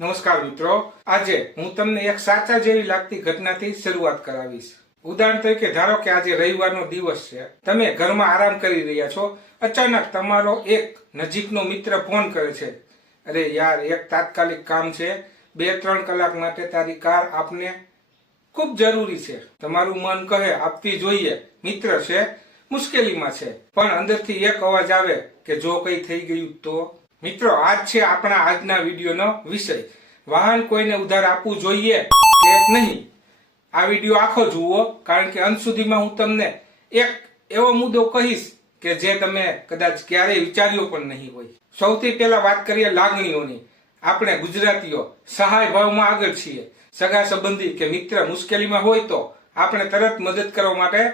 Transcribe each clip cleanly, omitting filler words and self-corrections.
નમસ્કાર મિત્રો, આજે હું તમને એક સાચા જેવી લાગતી ઘટનાથી શરૂઆત કરાવીશ. ઉદાહરણ તરીકે ધારો કે આજે રવિવારનો દિવસ છે, તમે ઘરમાં આરામ કરી રહ્યા છો. અચાનક તમારો એક નજીકનો મિત્ર ફોન કરે છે, અરે યાર એક તાત્કાલિક કામ છે, 2-3 કલાક માટે તારી કાર આપને ખૂબ જરૂરી છે. તમારું મન કહે આપવી જોઈએ, મિત્ર છે, મુશ્કેલીમાં છે, પણ અંદરથી એક અવાજ આવે કે જો કંઈ થઈ ગયું તો. મિત્રો, આજ છે આપણા આજના વિડીયોનો વિષય. વાહન કોઈને ઉધાર આપવું જોઈએ કે નહીં? આ વિડીયો આખો જુઓ, કારણ કે અંત સુધીમાં હું તમને એક એવો મુદ્દો કહીશ કે જે તમે કદાચ ક્યારેય વિચાર્યો પણ નહીં હોય. સૌથી પહેલા વાત કરીએ લાગણીઓની. આપણે ગુજરાતીઓ સહાય ભાવમાં આગળ છીએ. સગા સંબંધી કે મિત્ર મુશ્કેલીમાં હોય તો આપણે તરત મદદ કરવા માટે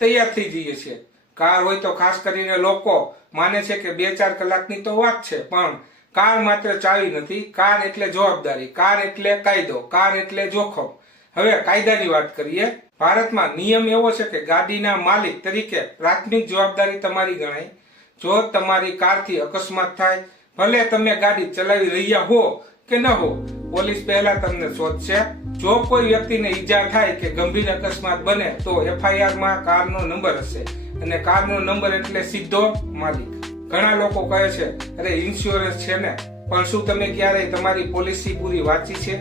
તૈયાર થઈ જઈએ છીએ. કાર હોય તો ખાસ કરીને લોકો માને છે કે 2-4 કલાકની તો વાત છે, પણ કાર માત્ર ચાવી નથી. કાર એટલે જવાબદારી, કાર એટલે કાયદો, કાર એટલે જોખમ. હવે કાયદાની વાત કરીએ. ભારતમાં નિયમ એવો છે કે ગાડીના માલિક તરીકે પ્રાથમિક જવાબદારી તમારી ગણાય. જો તમારી કારથી અકસ્માત થાય, ભલે તમે ગાડી ચલાવી રહ્યા હો કે ન હો, પોલીસ પહેલા તમને શોધશે. જો કોઈ વ્યક્તિને ઈજા થાય કે ગંભીર અકસ્માત બને તો FIR માં કારનો નંબર હશે, અને કારનો નંબર એટલે સીધો માલિક. ઘણા લોકો કહે છે અરે ઇન્સ્યોરન્સ છે ને, પણ શું તમે ક્યારેય તમારી પોલિસી પૂરી વાંચી છે?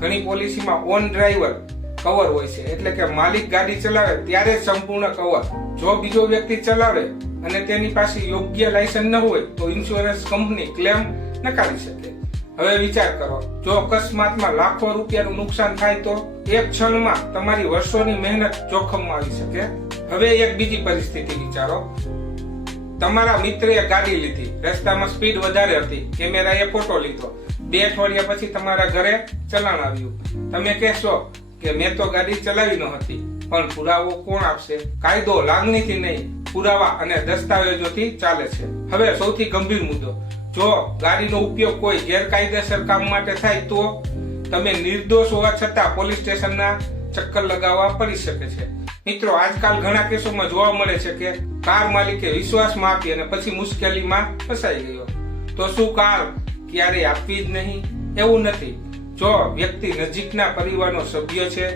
ઘણી પોલિસીમાં ઓન ડ્રાઈવર કવર હોય છે, એટલે કે માલિક ગાડી ચલાવે ત્યારે સંપૂર્ણ કવર. જો બીજો વ્યક્તિ ચલાવે અને તેની પાસે યોગ્ય લાયસન્સ ન હોય તો ઇન્સ્યોરન્સ કંપની ક્લેમ નકારી શકે. હવે વિચાર કરો, જો અકસ્માતમાં લાખો રૂપિયાનું નુકસાન થાય તો એક ક્ષણમાં તમારી વર્ષોની મહેનત જોખમમાં આવી શકે. હવે એક બીજી પરિસ્થિતિ વિચારો. તમારા મિત્રએ ગાડી લીધી, રસ્તામાં સ્પીડ વધારે હતી, કેમેરાએ ફોટો લીધો, 2 અઠવાડિયા પછી તમારા ઘરે ચલાણ આવ્યું. તમે કહેશો કે મેં તો ગાડી ચલાવી ન હતી, પણ પુરાવો કોણ આપશે? કાયદો લાગણીથી નહીં, પુરાવા અને દસ્તાવેજોથી ચાલે છે. હવે સૌથી ગંભીર મુદ્દો, જો ગાડીનો ઉપયોગ કોઈ ગેરકાયદેસર કામ માટે થાય તો તમે નિર્દોષ હોવા છતાં પોલીસ સ્ટેશનના ચક્કર લગાવવા પડી શકે છે. મિત્રો, આજકાલ ઘણા કેસોમાં જોવા મળે છે કે કાર માલિકે વિશ્વાસમાં આપી અને પછી મુશ્કેલીમાં ફસાઈ ગયો. તો શું કાર ક્યારેય આપવી જ નહીં? એવું નથી. જો વ્યક્તિ નજીકના પરિવારનો સભ્ય છે,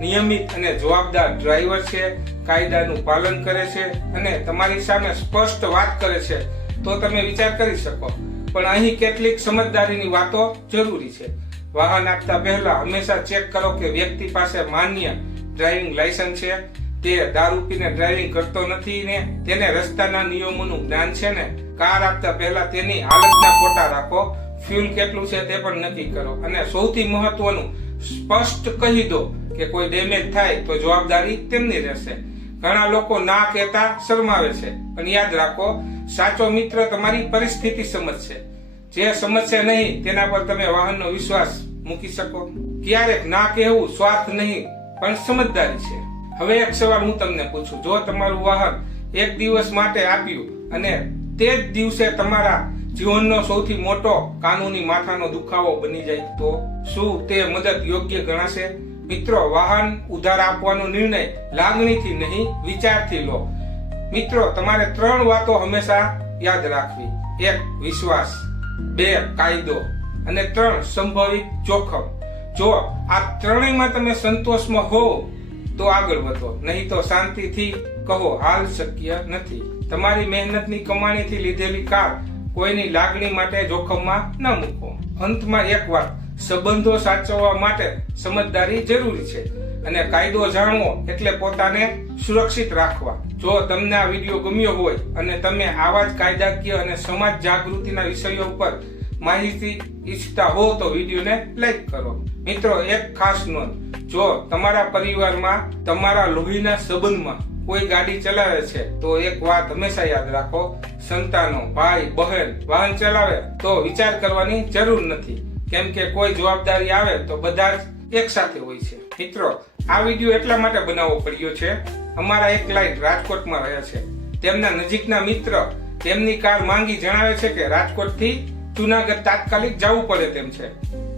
નિયમિત અને જવાબદાર ડ્રાઈવર છે, કાયદાનું પાલન કરે છે અને તમારી સામે સ્પષ્ટ વાત કરે છે, તો તમે વિચાર કરી શકો. પણ અહીં કેટલીક સમજદારીની વાતો જરૂરી છે. વાહન આપતા પહેલા હંમેશા ચેક કરો કે વ્યક્તિ પાસે માન્ય ડ્રાઇવિંગ લાયસન્સ છે, તે દારૂ પીને ડ્રાઇવિંગ કરતો નથી ને, તેને રસ્તાના નિયમોનું જ્ઞાન છે ને. કાર આપતા પહેલા તેની હાલતના ફોટા રાખો, ફ્યુલ કેટલું છે તે પણ નક્કી કરો, અને સૌથી મહત્વનું, સ્પષ્ટ કહી દો કે કોઈ ડેમેજ થાય તો જવાબદારી તેમની રહેશે. ઘણા લોકો ના કહેતા શરમાવે છે, પણ યાદ રાખો, સાચો મિત્ર તમારી પરિસ્થિતિ સમજશે. જે સમજશે નહીં તેના પર તમે વાહનનો વિશ્વાસ મૂકી શકો. ક્યારેક ના કહેવું સ્વાર્થ નહીં, પણ સમજદારી છે. હવે એક સવાલ હું તમને પૂછું, જો તમારું વાહન એક દિવસ માટે આપ્યું અને તે જ દિવસે તમારા જીવનનો સૌથી મોટો કાનૂની માથાનો દુખાવો બની જાય તો શું તે મદદ યોગ્ય ગણાશે? મિત્રો, વાહન ઉધાર આપવાનો નિર્ણય લાગણીથી નહીં, વિચારથી લો. મિત્રો, તમારે 3 વાતો હંમેશા યાદ રાખવી. 1 વિશ્વાસ, 2 કાયદો અને 3 સંભવિત જોખમ. જો આ ત્રણેયમાં તમે સંતોષમાં હો તો આગળ વધો, નહીં તો શાંતિથી કહો હાલ શક્ય નથી. તમારી મહેનતની કમાણીથી લીધેલી કાર કોઈની લાગણી માટે જોખમમાં ન મૂકો. અંતમાં એક વાત, સંબંધો સાચવવા માટે સમજદારી જરૂરી છે, અને કાયદો જાણવો એટલે પોતાને સુરક્ષિત રાખવા. જો તમને આ વિડીયો ગમ્યો હોય અને તમે આવા જ કાયદાકીય અને સમાજ જાગૃતિના વિષયો ઉપર માહિતી ઈચ્છતા હો તો વિડીયોને લાઈક કરો. મિત્રો, એક ખાસ નોંધ, જો તમારા પરિવારમાં, તમારા લોહીના સંબંધમાં કોઈ ગાડી ચલાવે છે તો એક વાત હંમેશા યાદ રાખો, સંતાનો, ભાઈ, બહેન વાહન ચલાવે તો વિચાર કરવાની જરૂર નથી, કેમ કે કોઈ જવાબદારી આવે તો બધા જ એક સાથે હોય છે. મિત્રો, આ વિડીયો એટલા માટે બનાવવો પડ્યો છે, અમારા એક ક્લાયન્ટ રાજકોટમાં રહે છે. તેમના નજીકના મિત્ર તેમની કાર માંગી જણાવે છે કે રાજકોટથી જુનાગઢ તાત્કાલિક જવું પડે તેમ છે.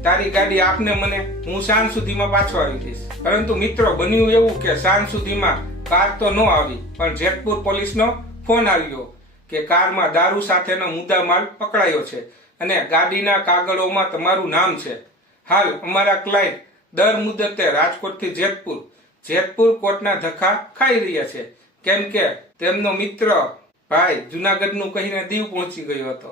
તારી ગાડી આપને મને, હું સાંજ સુધીમાં પાછો આવી જઈશ. પરંતુ મિત્રો, બન્યું એવું કે સાંજ સુધીમાં કાર તો ન આવી, પણ જેતપુર પોલીસનો ફોન આવ્યો કે કારમાં દારૂ સાથેનો મુદ્દામાલ પકડાયો છે અને ગાડીના કાગળોમાં તમારું નામ છે. હાલ અમારા ક્લાયન્ટ દર મુદતે રાજકોટથી જેતપુર કોર્ટના ધક્કા ખાઈ રહ્યા છે, કેમ કે તેમનો મિત્ર ભાઈ જુનાગઢનું કહીને દીવ પહોંચી ગયો હતો.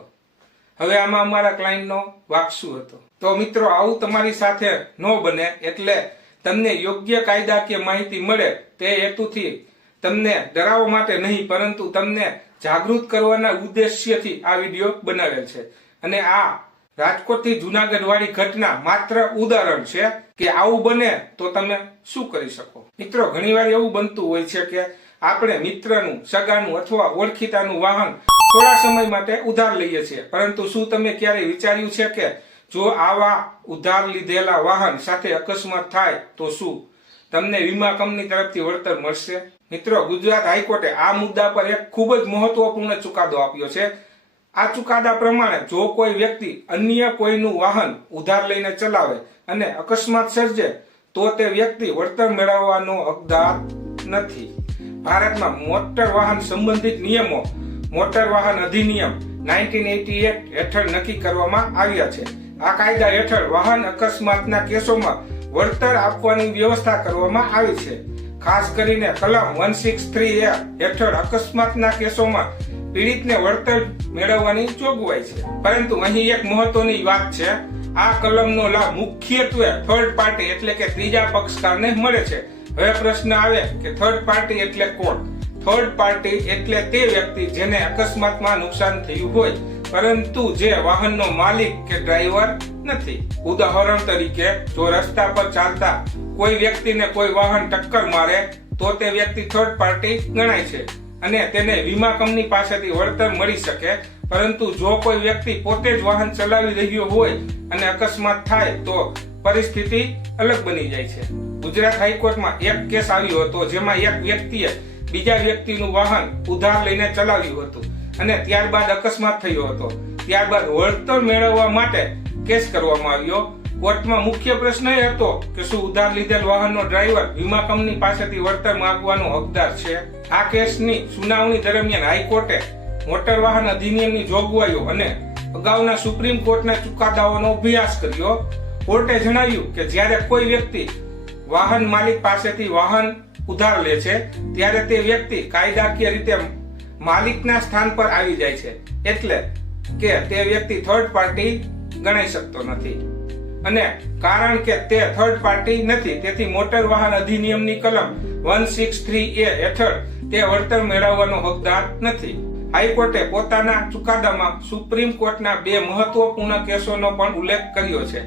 હવે આમાં અમારા ક્લાયન્ટનો વાંક શું હતો? તો મિત્રો, આવું તમારી સાથે ન બને એટલે તમને યોગ્ય કાયદાકીય માહિતી મળે તે હેતુથી તમને ડરાવવા માટે નહીં, પરંતુ તમને જાગૃત કરવાના ઉદ્દેશ્યથી આ વિડીયો બનાવેલ છે. અને આ રાજકોટથી જુનાગઢ વાળી ઘટના માત્ર ઉદાહરણ છે કે આવું બને તો તમે શું કરી શકો. મિત્રો, ઘણીવાર એવું બનતું હોય છે કે આપણે મિત્રનું, સગાનું અથવા ઓળખીતાનું વાહન થોડા સમય માટે ઉધાર લઈએ છીએ, પરંતુ શું તમે ક્યારેય વિચાર્યું છે કે જો આવા ઉધાર લીધેલા વાહન સાથે અકસ્માત થાય તો શું તમને વીમા કંપની તરફથી વળતર મળશે? મિત્રો, ગુજરાત હાઈકોર્ટે આ મુદ્દા પર એક ખૂબ જ મહત્વપૂર્ણ ચુકાદો આપ્યો છે. આ ચુકાદા પ્રમાણે જો કોઈ વ્યક્તિ અન્ય કોઈનું વાહન ઉધાર લઈને ચલાવે અને અકસ્માત સર્જે તો તે વ્યક્તિ વળતર મેળવવાનો હકદાર નથી. ભારતમાં મોટર વાહન સંબંધિત નિયમો મોટર વાહન અધિનિયમ 1988 હેઠળ નક્કી કરવામાં આવ્યા છે. આ કાયદા હેઠળ વાહન અકસ્માતના કેસોમાં વળતર આપવાની વ્યવસ્થા કરવામાં આવી છે. ખાસ કરીને કલમ 163A હેઠળ અકસ્માતના કેસોમાં પીડિતને વળતર મેળવવાની જોગવાઈ છે. પરંતુ અહીં એક મહત્વની વાત છે, આ કલમનો લાભ મુખ્યત્વે થર્ડ પાર્ટી એટલે કે ત્રીજા પક્ષકારને મળે છે. હવે પ્રશ્ન આવે કે થર્ડ પાર્ટી એટલે કોણ? થર્ડ પાર્ટી એટલે તે વ્યક્તિ જેને અકસ્માતમાં નુકસાન થયું હોય પરંતુ જે વાહનનો માલિક કે ડ્રાઈવર નથી. ઉદાહરણ તરીકે, જો રસ્તા પર ચાલતા કોઈ વ્યક્તિને કોઈ વાહન ટક્કર મારે તો તે વ્યક્તિ થર્ડ પાર્ટી ગણાય છે અને તેને વીમા કંપની પાસેથી વળતર મળી શકે. પરંતુ જો કોઈ વ્યક્તિ પોતે જ વાહન ચલાવી રહ્યો હોય અને અકસ્માત થાય તો પરિસ્થિતિ અલગ બની જાય છે. ગુજરાત હાઈકોર્ટમાં એક કેસ આવ્યો હતો જેમાં એક વ્યક્તિએ બીજા વ્યક્તિનું વાહન ઉધાર લઈને ચલાવ્યું હતું અને ત્યારબાદ અકસ્માત થયો હતો. ત્યારબાદ વળતર મેળવવા માટે કેસ કરવામાં આવ્યો. કોર્ટમાં મુખ્ય પ્રશ્ન એ હતો કે શું ઉધાર લીધેલ વાહનનો ડ્રાઈવર વીમા કંપની પાસેથી વળતર માંગવાનો હકદાર છે? આ કેસની સુનાવણી દરમિયાન હાઈકોર્ટે મોટર વાહન અધિનિયમની જોગવાઈઓ અને અગાઉના સુપ્રીમ કોર્ટના ચુકાદાઓનો અભ્યાસ કર્યો. કોર્ટે જણાવ્યું કે જ્યારે કોઈ વ્યક્તિ વાહન માલિક પાસેથી વાહન ઉધાર લે છે ત્યારે તે વ્યક્તિ કાયદાકીય રીતે માલિકના સ્થાન પર આવી જાય છે, એટલે કે તે વ્યક્તિ થર્ડ પાર્ટી ગણાઈ શકતો નથી. અને કારણ કે તે થર્ડ પાર્ટી નથી, તેથી મોટર વાહન અધિનિયમની કલમ 163A હેઠળ તે વળતર મેળવવાનો હકદાર નથી. હાઈકોર્ટે પોતાના ચુકાદામાં સુપ્રીમ કોર્ટના બે મહત્વપૂર્ણ કેસોનો પણ ઉલ્લેખ કર્યો છે.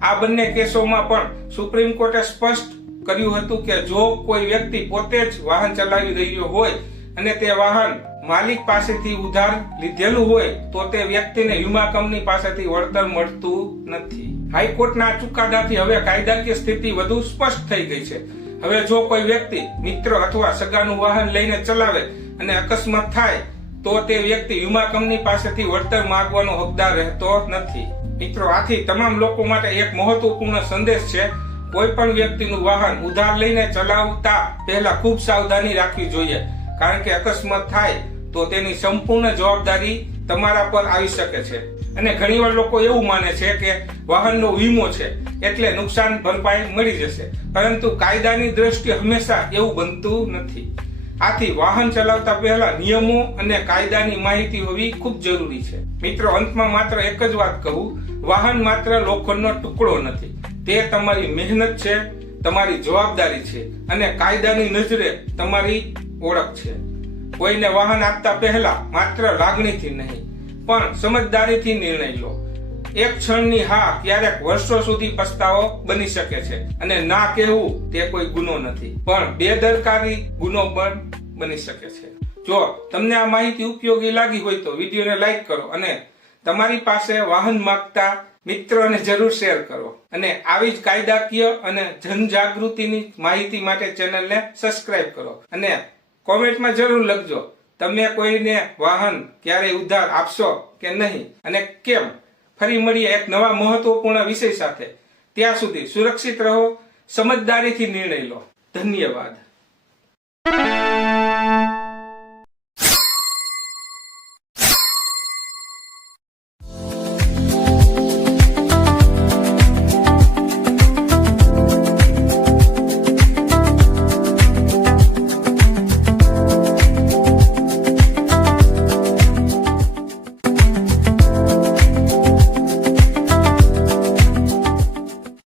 આ બંને કેસોમાં પણ સુપ્રીમ કોર્ટે સ્પષ્ટ કર્યું હતું કે જો કોઈ વ્યક્તિ પોતે જ વાહન ચલાવી રહ્યો હોય અને તે વાહન માલિક પાસેથી ઉધાર લીધેલું હોય તો તે વ્યક્તિને વીમા કંપની પાસેથી વળતર મળતું નથી. હાઈકોર્ટના ચુકાદાથી હવે કાયદાકીય સ્થિતિ વધુ સ્પષ્ટ થઈ ગઈ છે. હવે જો કોઈ વ્યક્તિ મિત્ર અથવા સગાનું વાહન લઈને ચલાવે અને અકસ્માત થાય તો તે વ્યક્તિ વીમા કંપની પાસેથી વળતર માંગવાનો હકદાર રહેતો નથી. મિત્રો, આથી તમામ લોકો માટે એક મહત્વપૂર્ણ સંદેશ છે. કોઈ પણ વ્યક્તિનું વાહન ઉધાર લઈને ચલાવતા પહેલા ખૂબ સાવધાની રાખવી જોઈએ, કારણ કે અકસ્માત થાય તો તેની સંપૂર્ણ જવાબદારી તમારા પર આવી શકે છે. અને ઘણીવાર લોકો એવું માને છે કે વાહનનો વીમો છે એટલે નુકસાન ભરપાઈ મળી જશે, પરંતુ કાયદાની દ્રષ્ટિએ હંમેશા એવું બનતું નથી. આથી વાહન ચલાવતા પહેલા નિયમો અને કાયદાની માહિતી હોવી ખૂબ જરૂરી છે. મિત્રો, અંતમાં માત્ર એક જ વાત કહું, વાહન માત્ર લોખંડનો ટુકડો નથી, તે તમારી મહેનત છે, તમારી જવાબદારી છે અને કાયદાની નજરે તમારી ઓળખ છે. કોઈને વાહન આપતા પહેલા માત્ર લાગણીથી નહીં પણ સમજદારીથી નિર્ણય લો. એક ક્ષણની હા ક્યારેક વર્ષો સુધી પસ્તાવો બની શકે છે અને ના કહેવું તે કોઈ ગુનો નથી, પણ બેદરકારી ગુનો પણ બની શકે છે. જો તમને આ માહિતી ઉપયોગી લાગી હોય તો વિડીયોને લાઈક કરો અને તમારી પાસે વાહન માંગતા મિત્રોને જરૂર શેર કરો. અને આવી જ કાયદાકીય અને જનજાગૃતિની માહિતી માટે ચેનલને સબસ્ક્રાઇબ કરો અને કોમેન્ટમાં જરૂર લખજો તમે કોઈને વાહન ક્યારે ઉધાર આપશો કે નહીં અને કેમ. ફરી મળીએ એક નવા મહત્વપૂર્ણ વિષય સાથે. ત્યાં સુધી સુરક્ષિત રહો, સમજદારીથી નિર્ણય લો. ધન્યવાદ.